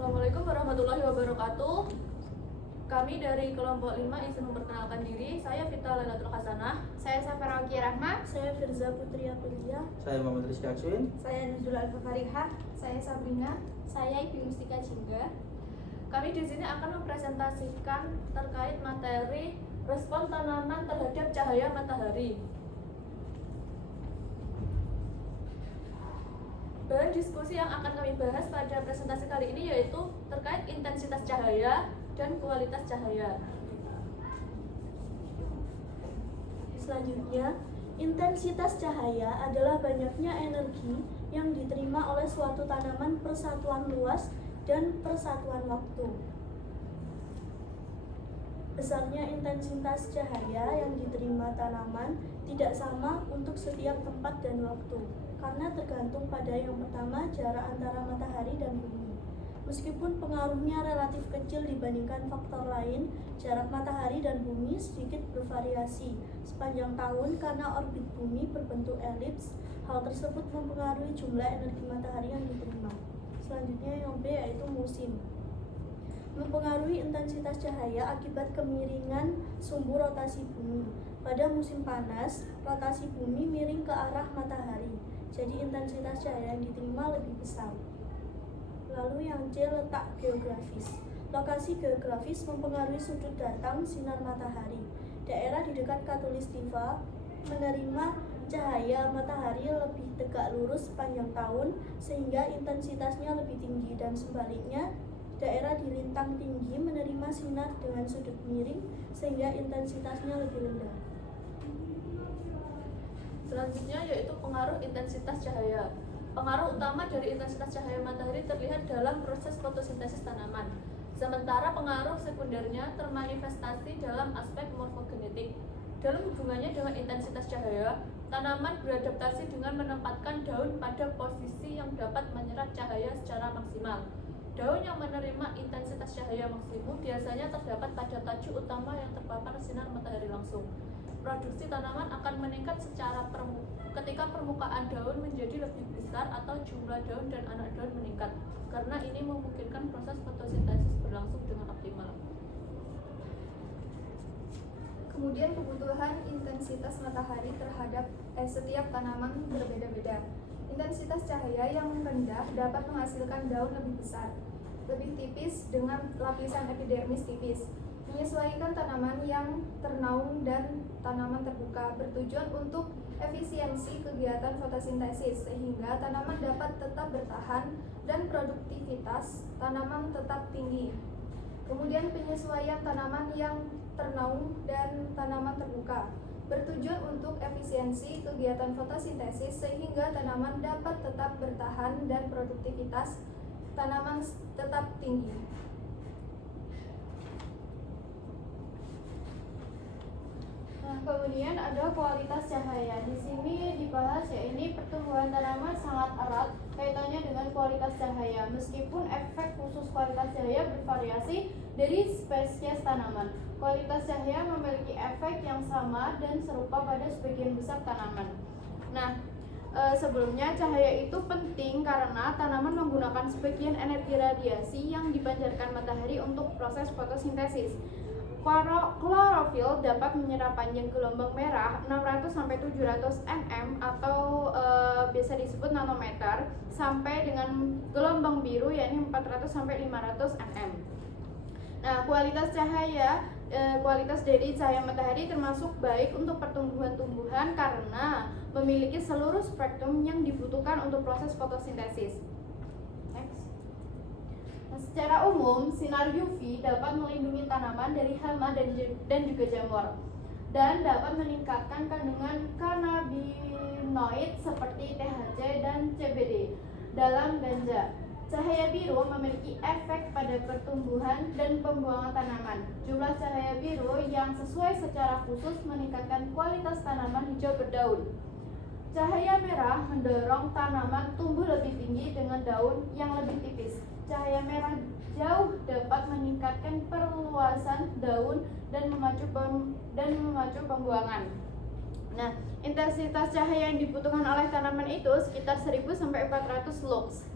Assalamualaikum warahmatullahi wabarakatuh. Kami dari kelompok 5 izin memperkenalkan diri. Saya Vita Lailatul Hasanah. Saya Safara Oki Rahma. Saya Firza Putri Aprilia. Saya Muhammad Rizky Akswin. Saya Nuzul Al-Fariha. Saya Sabrina. Saya Ibu Mustika Jingga. Kami di sini akan mempresentasikan terkait materi respon tanaman terhadap cahaya matahari. Bahan diskusi yang akan kami bahas pada presentasi kali ini yaitu terkait intensitas cahaya dan kualitas cahaya. Selanjutnya, intensitas cahaya adalah banyaknya energi yang diterima oleh suatu tanaman per satuan luas dan per satuan waktu. Besarnya intensitas cahaya yang diterima tanaman tidak sama untuk setiap tempat dan waktu, karena tergantung pada yang pertama jarak antara matahari dan bumi. Meskipun pengaruhnya relatif kecil dibandingkan faktor lain, jarak matahari dan bumi sedikit bervariasi sepanjang tahun karena orbit bumi berbentuk elips. Hal tersebut mempengaruhi jumlah energi matahari yang diterima. Selanjutnya yang B yaitu musim. Mempengaruhi intensitas cahaya akibat kemiringan sumbu rotasi bumi. Pada musim panas, rotasi bumi miring ke arah matahari, jadi intensitas cahaya yang diterima lebih besar. Lalu yang C, letak geografis. Lokasi geografis mempengaruhi sudut datang sinar matahari. Daerah di dekat Khatulistiwa menerima cahaya matahari lebih tegak lurus sepanjang tahun sehingga intensitasnya lebih tinggi, dan sebaliknya daerah di lintang tinggi menerima sinar dengan sudut miring sehingga intensitasnya lebih rendah. Selanjutnya yaitu pengaruh intensitas cahaya. Pengaruh utama dari intensitas cahaya matahari terlihat dalam proses fotosintesis tanaman. Sementara pengaruh sekundernya termanifestasi dalam aspek morfogenetik. Dalam hubungannya dengan intensitas cahaya, tanaman beradaptasi dengan menempatkan daun pada posisi yang dapat menyerap cahaya secara maksimal. Daun yang menerima intensitas cahaya maksimum biasanya terdapat pada tajuk utama yang terpapar sinar matahari langsung. Produksi tanaman akan meningkat ketika permukaan daun menjadi lebih besar atau jumlah daun dan anak daun meningkat, karena ini memungkinkan proses fotosintesis berlangsung dengan optimal. Kemudian kebutuhan intensitas matahari terhadap setiap tanaman berbeda-beda. Intensitas cahaya yang rendah dapat menghasilkan daun lebih besar, lebih tipis dengan lapisan epidermis tipis. Menyesuaikan tanaman yang ternaung dan tanaman terbuka bertujuan untuk efisiensi kegiatan fotosintesis sehingga tanaman dapat tetap bertahan dan produktivitas tanaman tetap tinggi. Kemudian penyesuaian tanaman yang ternaung dan tanaman terbuka bertujuan untuk efisiensi kegiatan fotosintesis sehingga tanaman dapat tetap bertahan dan produktivitas tanaman tetap tinggi. Nah, kemudian ada kualitas cahaya. Di sini dibahas yaitu pertumbuhan tanaman sangat erat kaitannya dengan kualitas cahaya. Meskipun efek khusus kualitas cahaya bervariasi dari spesies tanaman, kualitas cahaya memiliki efek yang sama dan serupa pada sebagian besar tanaman. Nah, sebelumnya cahaya itu penting karena tanaman menggunakan sebagian energi radiasi yang dipancarkan matahari untuk proses fotosintesis. Klorofil dapat menyerap panjang gelombang merah 600-700 nm atau biasa disebut nanometer sampai dengan gelombang biru yakni 400-500 nm. Nah, kualitas dari cahaya matahari termasuk baik untuk pertumbuhan tumbuhan karena memiliki seluruh spektrum yang dibutuhkan untuk proses fotosintesis. Secara umum, sinar UV dapat melindungi tanaman dari hama dan juga jamur, dan dapat meningkatkan kandungan cannabinoid seperti THC dan CBD dalam ganja. Cahaya biru memiliki efek pada pertumbuhan dan pembuangan tanaman. Jumlah cahaya biru yang sesuai secara khusus meningkatkan kualitas tanaman hijau berdaun. Cahaya merah mendorong tanaman tumbuh lebih tinggi dengan daun yang lebih tipis. Cahaya merah jauh dapat meningkatkan perluasan daun dan memacu pembuangan. Nah, intensitas cahaya yang dibutuhkan oleh tanaman itu sekitar 1000-400 lux.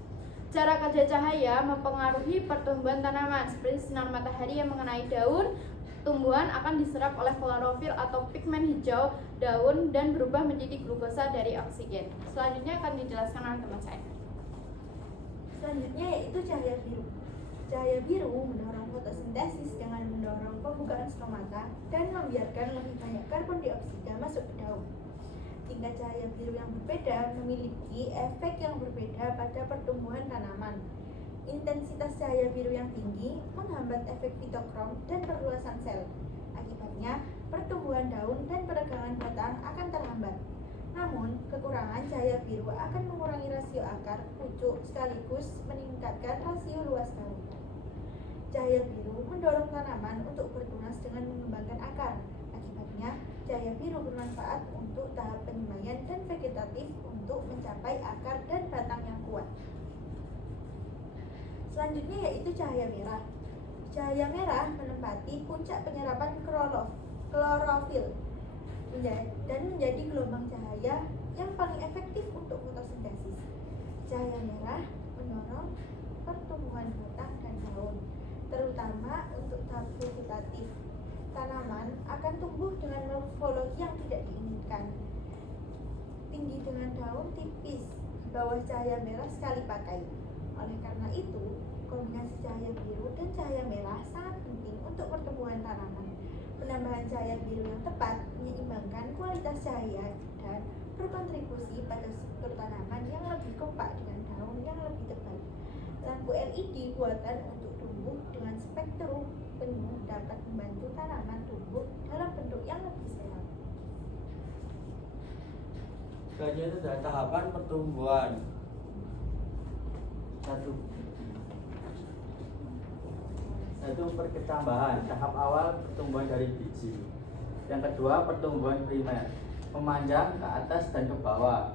Cara kerja cahaya mempengaruhi pertumbuhan tanaman, seperti sinar matahari yang mengenai daun. Tumbuhan akan diserap oleh klorofil atau pigmen hijau daun dan berubah menjadi glukosa dari oksigen. Selanjutnya akan dijelaskan oleh teman saya. Selanjutnya yaitu cahaya biru. Cahaya biru mendorong fotosintesis dengan mendorong pembukaan stomata dan membiarkan lebih banyak karbon dioksida masuk ke daun. Tingkat cahaya biru yang berbeda memiliki efek yang berbeda pada pertumbuhan tanaman. Intensitas cahaya biru yang tinggi menghambat efek fitokrom dan perluasan sel. Akibatnya, pertumbuhan daun dan peregangan batang akan terhambat. Namun, kekurangan cahaya biru akan mengurangi rasio akar pucuk sekaligus meningkatkan rasio luas daun. Cahaya biru mendorong tanaman untuk bertunas dengan mengembangkan akar. Akibatnya, cahaya biru bermanfaat untuk tahap penyemaian dan vegetatif untuk mencapai akar dan batang yang kuat. Selanjutnya yaitu cahaya merah. Cahaya merah menempati puncak penyerapan klorofil dan menjadi gelombang cahaya yang paling efektif untuk fotosintesis. Cahaya merah mendorong pertumbuhan batang dan daun, terutama untuk tahap vegetatif. Tanaman akan tumbuh dengan morfologi yang tidak diinginkan, tinggi dengan daun tipis di bawah cahaya merah sekali pakai. Oleh karena itu, kombinasi cahaya biru dan cahaya merah sangat penting untuk pertumbuhan tanaman. Penambahan cahaya biru yang tepat menyeimbangkan kualitas cahaya dan berkontribusi pada struktur tanaman yang lebih kompak dengan daun yang lebih tebal. Lampu LED buatan untuk tumbuh dengan spektrum penuh dapat membantu tanaman tumbuh dalam bentuk yang lebih sehat. Selanjutnya adalah tahapan pertumbuhan. Satu perkecambahan, tahap awal pertumbuhan dari biji. Yang kedua pertumbuhan primer, memanjang ke atas dan ke bawah,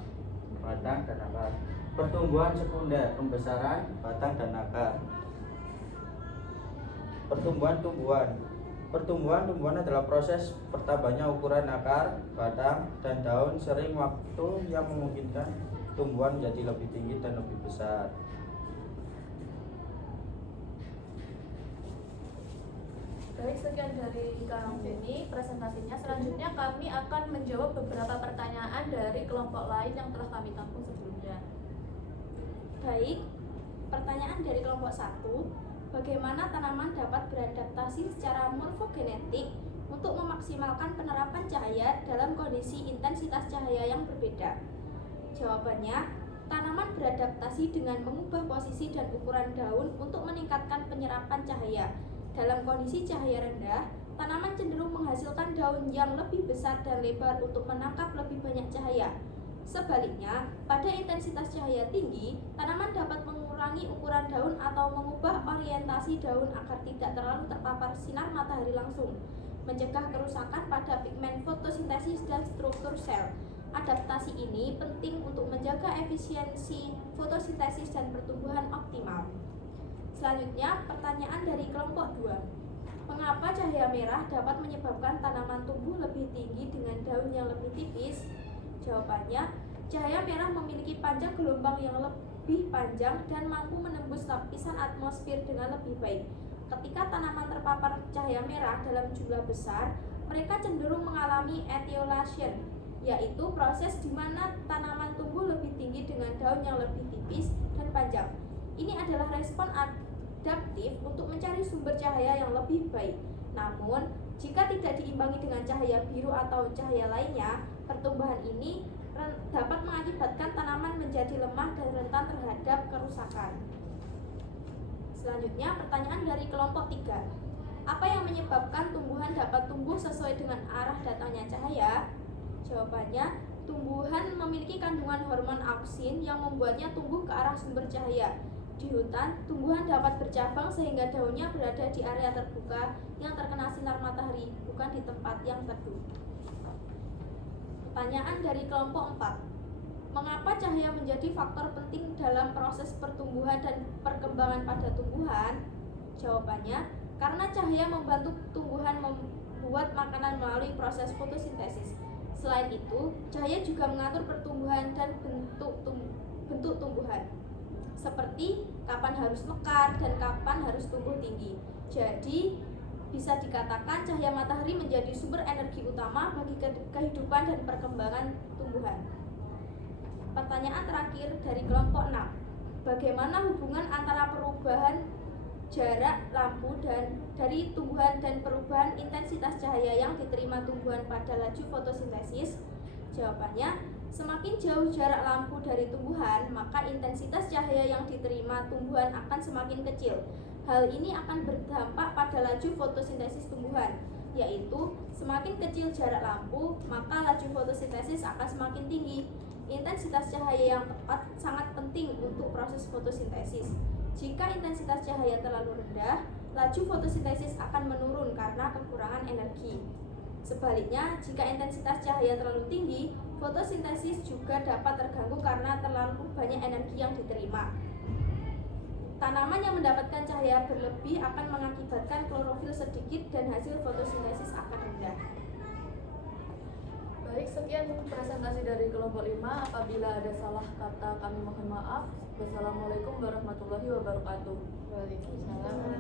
batang dan akar. Pertumbuhan sekunder, pembesaran batang dan akar. Pertumbuhan adalah proses bertambahnya ukuran akar, batang, dan daun sering waktu yang memungkinkan tumbuhan menjadi lebih tinggi dan lebih besar. Baik, sekian dari kami presentasinya. Selanjutnya kami akan menjawab beberapa pertanyaan dari kelompok lain yang telah kami tampung sebelumnya. Baik, pertanyaan dari kelompok 1. Bagaimana tanaman dapat beradaptasi secara morfogenetik untuk memaksimalkan penerapan cahaya dalam kondisi intensitas cahaya yang berbeda? Jawabannya, tanaman beradaptasi dengan mengubah posisi dan ukuran daun untuk meningkatkan penyerapan cahaya. Dalam kondisi cahaya rendah, tanaman cenderung menghasilkan daun yang lebih besar dan lebar untuk menangkap lebih banyak cahaya. Sebaliknya, pada intensitas cahaya tinggi, tanaman dapat mengurangi ukuran daun atau mengubah orientasi daun agar tidak terlalu terpapar sinar matahari langsung, mencegah kerusakan pada pigmen fotosintesis dan struktur sel. Adaptasi ini penting untuk menjaga efisiensi fotosintesis dan pertumbuhan optimal. Selanjutnya, pertanyaan dari kelompok 2. Mengapa cahaya merah dapat menyebabkan tanaman tumbuh lebih tinggi dengan daun yang lebih tipis? Jawabannya, cahaya merah memiliki panjang gelombang yang lebih panjang dan mampu menembus lapisan atmosfer dengan lebih baik. Ketika tanaman terpapar cahaya merah dalam jumlah besar, mereka cenderung mengalami etiolation, yaitu proses di mana tanaman tumbuh lebih tinggi dengan daun yang lebih tipis dan panjang. Ini adalah respon adaptif untuk mencari sumber cahaya yang lebih baik. Namun, jika tidak diimbangi dengan cahaya biru atau cahaya lainnya, pertumbuhan ini dapat mengakibatkan tanaman menjadi lemah dan rentan terhadap kerusakan. Selanjutnya, pertanyaan dari kelompok 3. Apa yang menyebabkan tumbuhan dapat tumbuh sesuai dengan arah datangnya cahaya? Jawabannya, tumbuhan memiliki kandungan hormon auksin yang membuatnya tumbuh ke arah sumber cahaya. Di hutan, tumbuhan dapat bercabang sehingga daunnya berada di area terbuka yang terkena sinar matahari, bukan di tempat yang teduh. Pertanyaan dari kelompok 4. Mengapa cahaya menjadi faktor penting dalam proses pertumbuhan dan perkembangan pada tumbuhan? Jawabannya, karena cahaya membantu tumbuhan membuat makanan melalui proses fotosintesis. Selain itu, cahaya juga mengatur pertumbuhan dan bentuk tumbuhan. seperti kapan harus mekar dan kapan harus tumbuh tinggi. Jadi, bisa dikatakan cahaya matahari menjadi sumber energi utama bagi kehidupan dan perkembangan tumbuhan. Pertanyaan terakhir dari kelompok 6. Bagaimana hubungan antara perubahan jarak lampu dan dari tumbuhan dan perubahan intensitas cahaya yang diterima tumbuhan pada laju fotosintesis? Jawabannya, semakin jauh jarak lampu dari tumbuhan, maka intensitas cahaya yang diterima tumbuhan akan semakin kecil. Hal ini akan berdampak pada laju fotosintesis tumbuhan, yaitu semakin kecil jarak lampu, maka laju fotosintesis akan semakin tinggi. Intensitas cahaya yang tepat sangat penting untuk proses fotosintesis. Jika intensitas cahaya terlalu rendah, laju fotosintesis akan menurun karena kekurangan energi. Sebaliknya, jika intensitas cahaya terlalu tinggi, fotosintesis juga dapat terganggu karena terlalu banyak energi yang diterima. Tanaman yang mendapatkan cahaya berlebih akan mengakibatkan klorofil sedikit dan hasil fotosintesis akan rendah. Baik, sekian presentasi dari kelompok 5. Apabila ada salah kata kami mohon maaf. Wassalamualaikum warahmatullahi wabarakatuh. Waalaikumsalam.